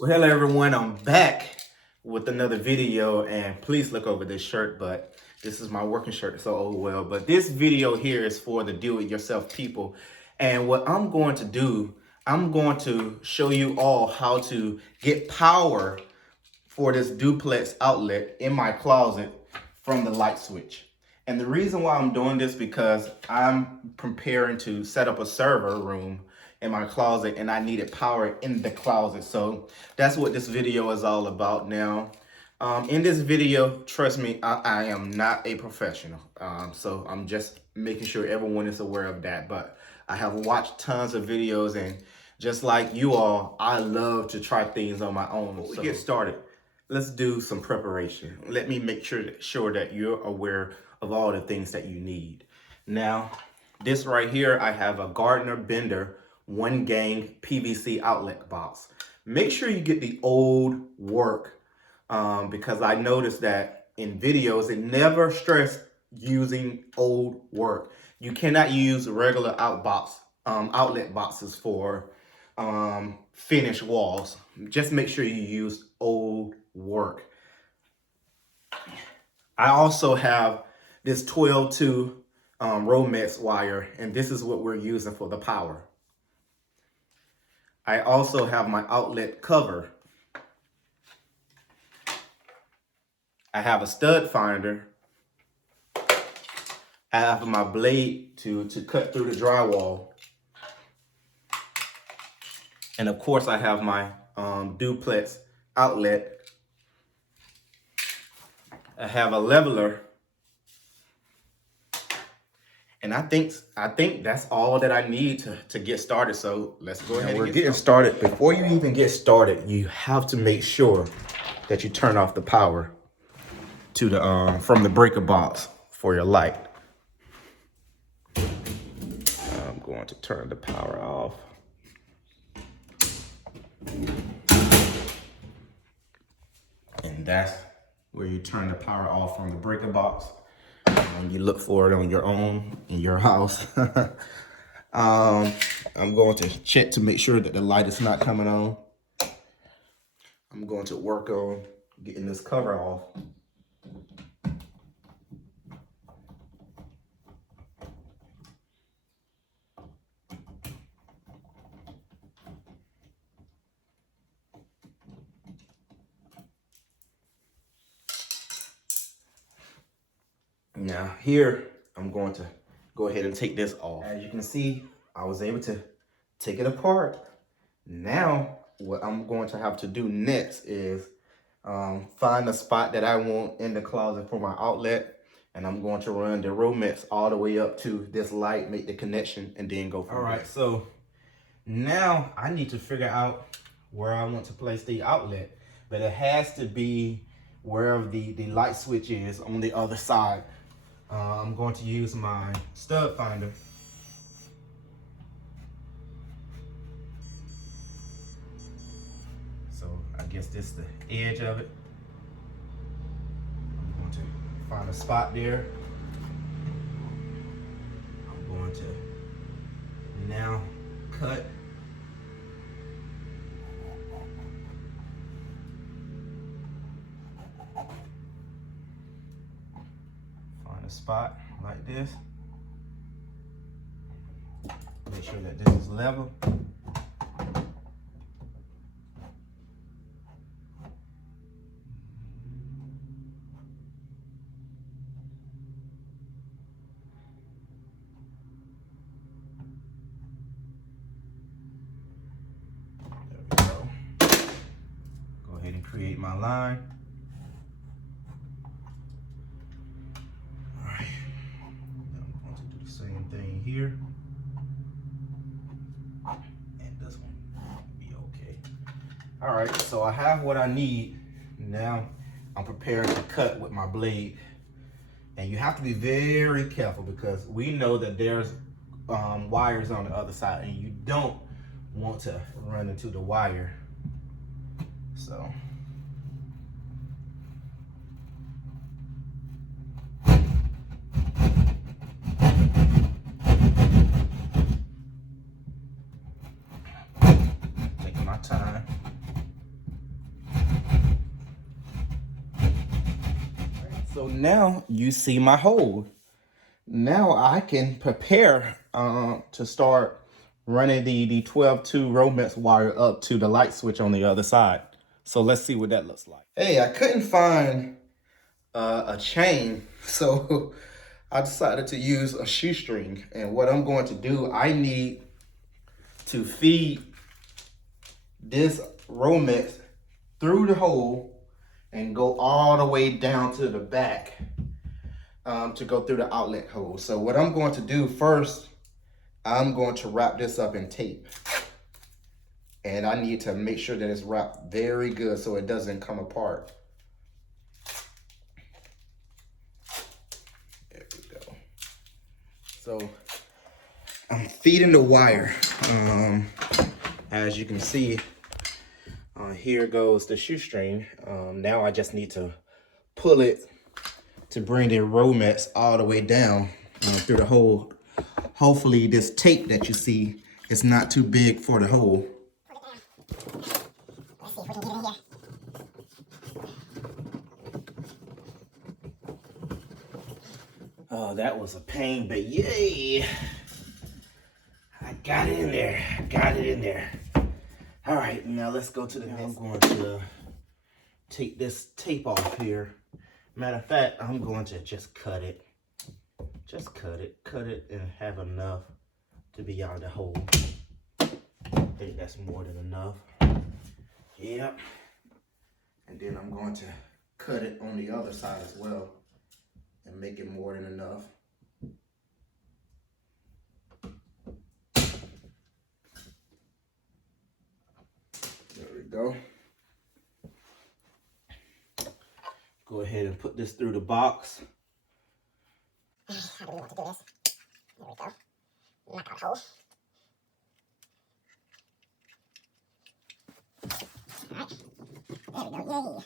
Well, hello everyone, I'm back with another video, and please look over this shirt, but this is my working shirt, so oh well. But this video here is for the do-it-yourself people, and what I'm going to do, I'm going to show you all how to get power for this duplex outlet in my closet from the light switch. And the reason why I'm doing this because I'm preparing to set up a server room in my closet, and I needed power in the closet. So that's what this video is all about now. In this video, trust me, I am not a professional. So I'm just making sure everyone is aware of that. But I have watched tons of videos, and just like you all, I love to try things on my own. Before we get started, let's do some preparation. Let me make sure that you're aware of all the things that you need. Now, this right here, I have a Gardner Bender 1 gang PVC outlet box. Make sure you get the old work because I noticed that in videos, it never stressed using old work. You cannot use regular outlet boxes for finished walls. Just make sure you use old work. I also have this 12-2 Romex wire, and this is what we're using for the power. I also have my outlet cover. I have a stud finder. I have my blade to cut through the drywall. And of course I have my duplex outlet. I have a leveler. And I think that's all that I need to get started. So let's go ahead and get getting started. Before you even get started, you have to make sure that you turn off the power to the from the breaker box for your light. I'm going to turn the power off. And that's where you turn the power off from the breaker box. And you look for it on your own in your house. I'm going to check to make sure that the light is not coming on. I'm going to work on getting this cover off. Now here, I'm going to go ahead and take this off. As you can see, I was able to take it apart. Now, what I'm going to have to do next is find a spot that I want in the closet for my outlet. And I'm going to run the Romex all the way up to this light, make the connection, and then go from there. All right, so now I need to figure out where I want to place the outlet. But it has to be wherever the light switch is on the other side. I'm going to use my stud finder. So I guess this is the edge of it. I'm going to find a spot there. I'm going to now cut. Spot like this. Make sure that this is level. There we go. Go ahead and create my line. Thing here, and this one will be okay. All right, so I have what I need. Now I'm preparing to cut with my blade, and you have to be very careful because we know that there's wires on the other side, and you don't want to run into the wire. So time. So now you see my hole. Now I can prepare to start running the 12-2 Romex wire up to the light switch on the other side. So let's see what that looks like. Hey, I couldn't find a chain, so I decided to use a shoestring. And what I'm going to do, I need to feed this Romex through the hole and go all the way down to the back to go through the outlet hole. So what I'm going to do first, I'm going to wrap this up in tape. And I need to make sure that it's wrapped very good so it doesn't come apart. There we go. So I'm feeding the wire. As you can see, here goes the shoestring. Now I just need to pull it to bring the Romex all the way down through the hole. Hopefully this tape that you see is not too big for the hole. Let's see if we can get in here. Oh, that was a pain, but yay! I got it in there. I got it in there. All right, now let's go to the next. I'm going to take this tape off here. Matter of fact, I'm going to just cut it. Just cut it and have enough to be out of the hole. I think that's more than enough. Yep. And then I'm going to cut it on the other side as well and make it more than enough. There we go. Go ahead and put this through the box. How do we want to do this? There we go. Knock out a hole.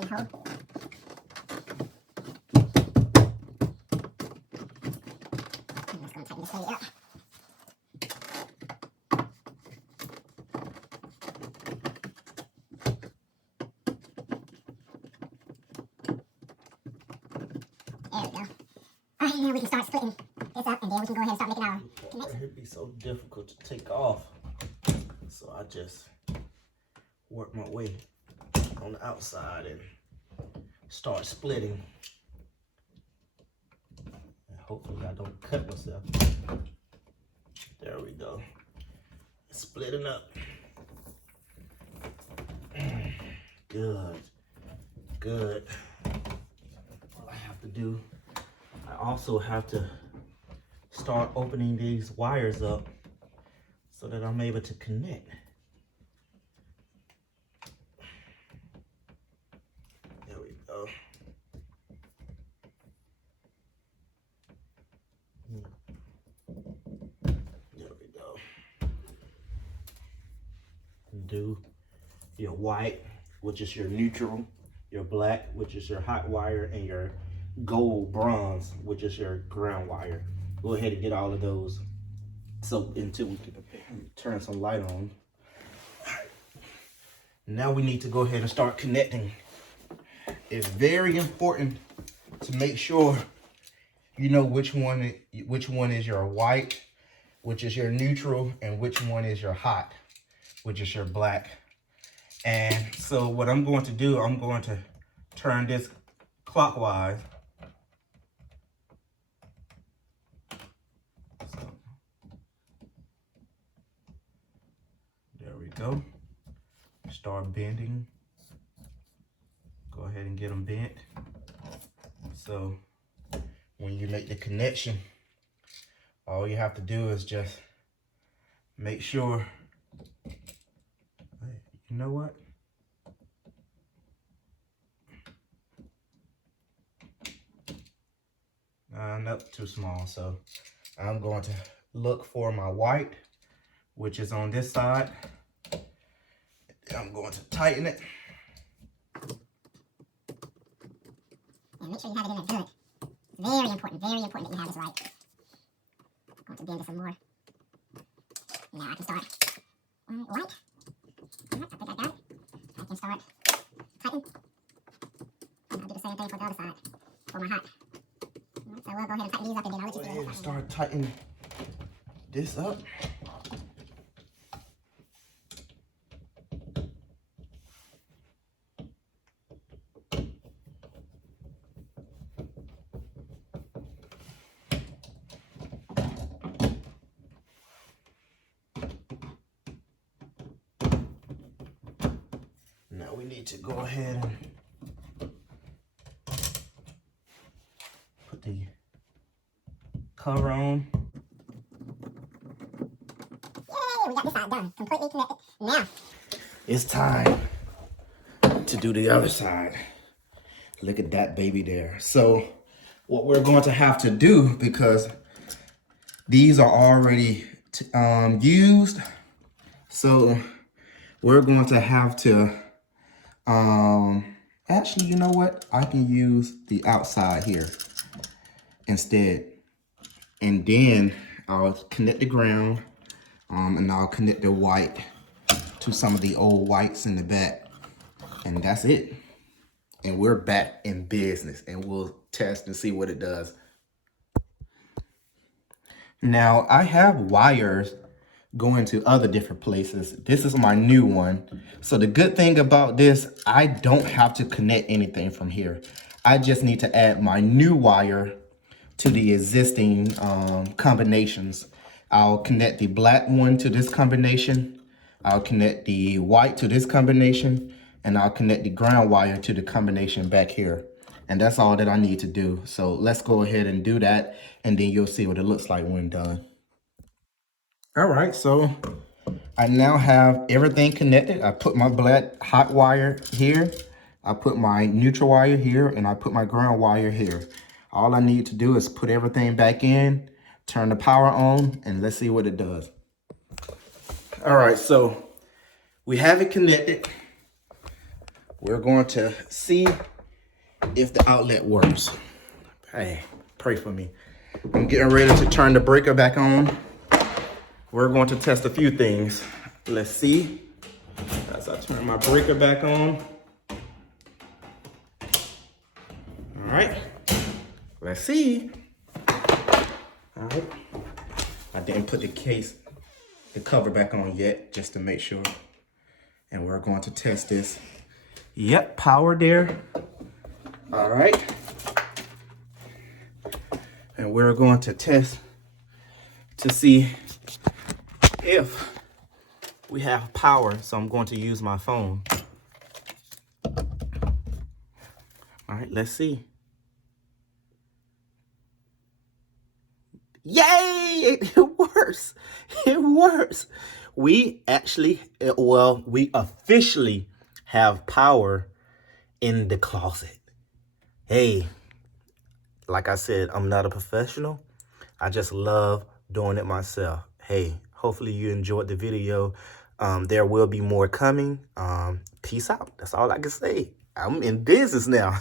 Alright. There we go. Yay. Put this in the hole. I'm just going to tighten this lady up. There we go. Alright, now we can start splitting this up and then we can go ahead and start making our connection. It'd be so difficult to take off. So I just work my way on the outside and start splitting. And hopefully I don't cut myself. There we go. Splitting up. Good. Good. All I have to do, I also have to start opening these wires up so that I'm able to connect. There we go. There we go. Do your white, which is your neutral, your black, which is your hot wire, and your gold bronze, which is your ground wire. Go ahead and get all of those. So until we can turn some light on. Now we need to go ahead and start connecting. It's very important to make sure you know which one is your white, which is your neutral, and which one is your hot, which is your black. And so what I'm going to do, I'm going to turn this clockwise. So, there we go. Start bending. Go ahead and get them bent. So when you make the connection, all you have to do is just make sure. You know what? Nope, too small. So I'm going to look for my white, which is on this side. I'm going to tighten it. And make sure you have it in there good. Very important that you have this right. I'm going to bend it some more. Now I can start light. I think I got it. I can start tighten. And I'll do the same thing for the other side, for my hot. So we'll go ahead and tighten these up, and then I'll let you do the other side. Start tightening this up. Now we need to go ahead and put the cover on. Yay, we got this side done, completely connected. Now, It's time to do the other side. Look at that baby there. So what we're going to have to do, because these are already used, so we're going to have to, actually, you know what? I can use the outside here instead. And then I'll connect the ground, and I'll connect the white to some of the old whites in the back. And that's it. And we're back in business, and we'll test and see what it does. Now, I have wires going to other different places. This is my new one. So the good thing about this, I don't have to connect anything from here. I just need to add my new wire to the existing combinations. I'll connect the black one to this combination. I'll connect the white to this combination, and I'll connect the ground wire to the combination back here. And that's all that I need to do. So let's go ahead and do that, and then you'll see what it looks like when done. All right, so I now have everything connected. I put my black hot wire here. I put my neutral wire here, and I put my ground wire here. All I need to do is put everything back in, turn the power on, and let's see what it does. All right, so we have it connected. We're going to see if the outlet works. Hey, pray for me. I'm getting ready to turn the breaker back on. We're going to test a few things. Let's see. As I turn my breaker back on. All right. Let's see. All right. I didn't put the cover back on yet, just to make sure. And we're going to test this. Yep, power there. All right. And we're going to test to see if we have power. So I'm going to use my phone. All right, let's see. Yay! It works. It works. We actually, we officially have power in the closet. Hey, like I said, I'm not a professional. I just love doing it myself. Hey, hopefully you enjoyed the video. There will be more coming. Peace out. That's all I can say. I'm in business now.